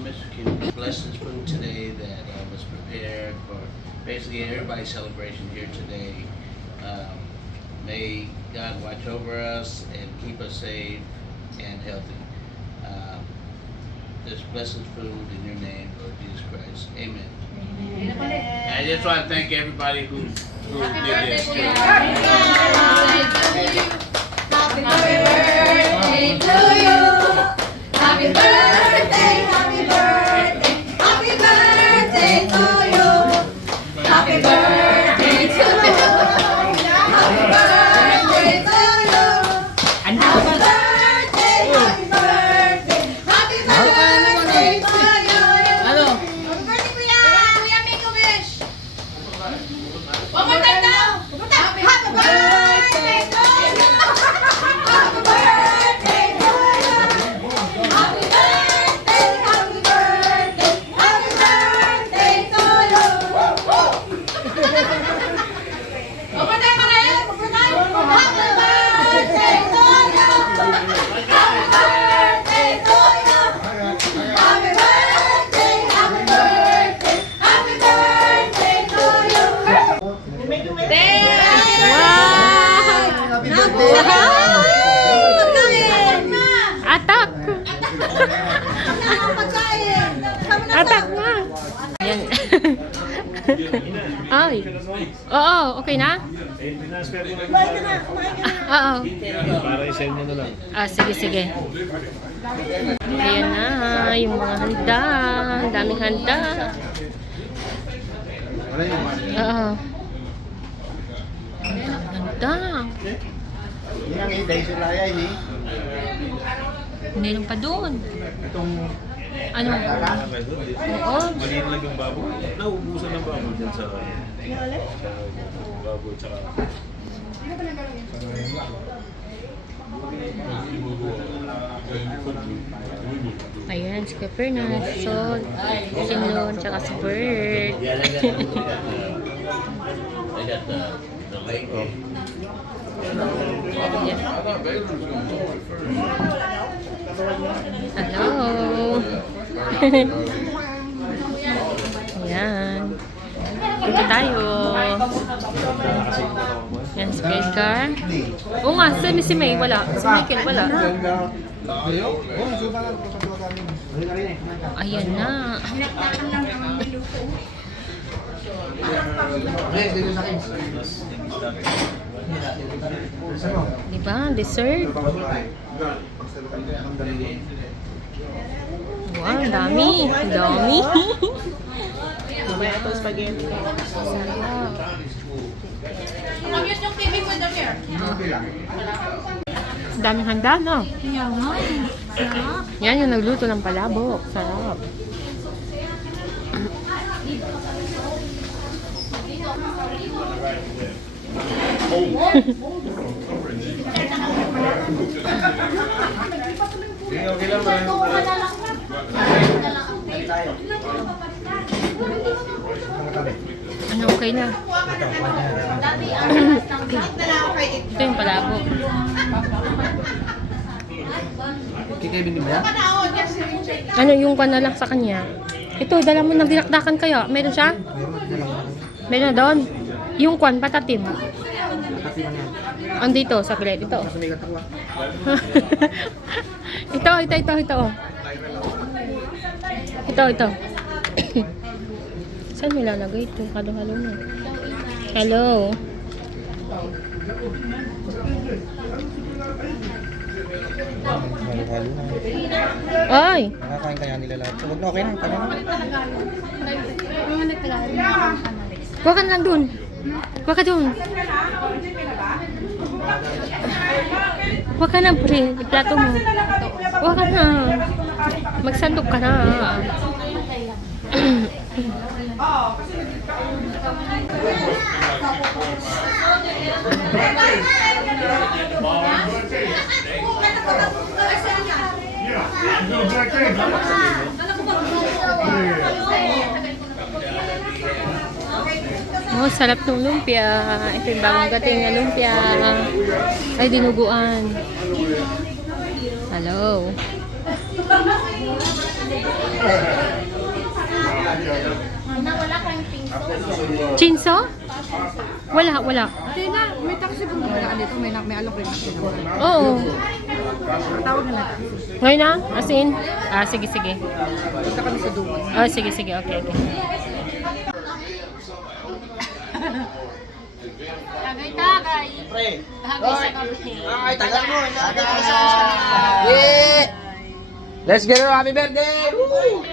Mr. King bless this food today that was prepared for basically everybody's celebration here today. May God watch over us and keep us safe and healthy. This blessed food in your name, Lord Jesus Christ. Amen. And I just want to thank everybody who did this. Happy birthday to you. Happy birthday, happy birthday, happy birthday to you. Happy birthday to you. Happy birthday to you. Happy birthday, happy birthday, happy birthday to you. Ano? Happy birthday, kuya. Kuya, make a wish. One more time daw. Happy birthday to you. Happy birthday to you. Happy birthday, happy birthday, happy birthday to you. One more time, Mariah. One more time. Happy birthday to you. Happy birthday to you. Happy birthday, happy birthday, happy birthday to you. Atak! Atak na! Yan. Ay. Oo, okay na? Oo. Para i-send nyo na lang. Sige, sige. Ayan na, yung mga handa. Ang daming handa. Oo. Ang handa. Yang iday sa laya ini. Meron pa doon. Itong Ano? Oo. maliit lang yung baboy. Nauubusan ng baboy dyan sa baboy tsaka Ayan, si Capernaum, Sol, si Nun, tsaka si Bert. Yeah, I got the lake. Hello. Ayan. Dito tayo. Yan si Edgar. Oo nga, saan si May? Wala. Si Michael, wala. Ayan na. Diba? Dessert. Wow, ang dami. Ang dami. Ito spaghetti. Sarap. Mag-use yung TV ko doon here. Ang daming handa, no? Yan yung nagluto ng palabok. Sarap. okay lang ba? Ano, okay na? Ito yung palabok. Ano yung kwan na lang sa kanya? Ito, dala mo ng dinakdakan kayo. Meron siya? Meron na doon? Yung kwan, patatim. Andito, sa pilit. Ito. Ito. Oh. Ito. Saan mo lalagay ito? Halo-halo na. Hello. Halo-halo na. Ay! Nakakain kaya nila lahat. So, wag na okay na. Tama na. Kuha ka na lang dun. Kuha ka dun. Kuha ka na, pre. Plato mo. Kuha ka na. Magsandok ka na. Oh, sarap ng lumpia. Ito yung bagong dating na lumpia. Ay, dinuguan. Hello. Wala kang pingso. Chinso? Wala, wala. Hindi na, may taxi kung gumagaan dito, may alok rin natin. Oo. Tawag na natin. Ngayon na? As in? Ah, sige, sige. Punta kami sa Duman. Ah, sige, sige. Okay, okay. Tagay-tagay. Pre. Tagay sa gabi. Ay, tagal mo. Yeah! Let's get her happy birthday! Woo!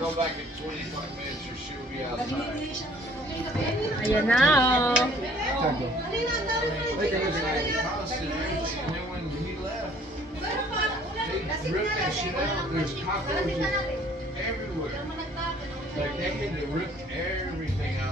Go back in 25 minutes or she'll be outside. Ayan na, oh. And then when he left, they ripped that shit out. There's cockroaches everywhere. Like they had to rip everything out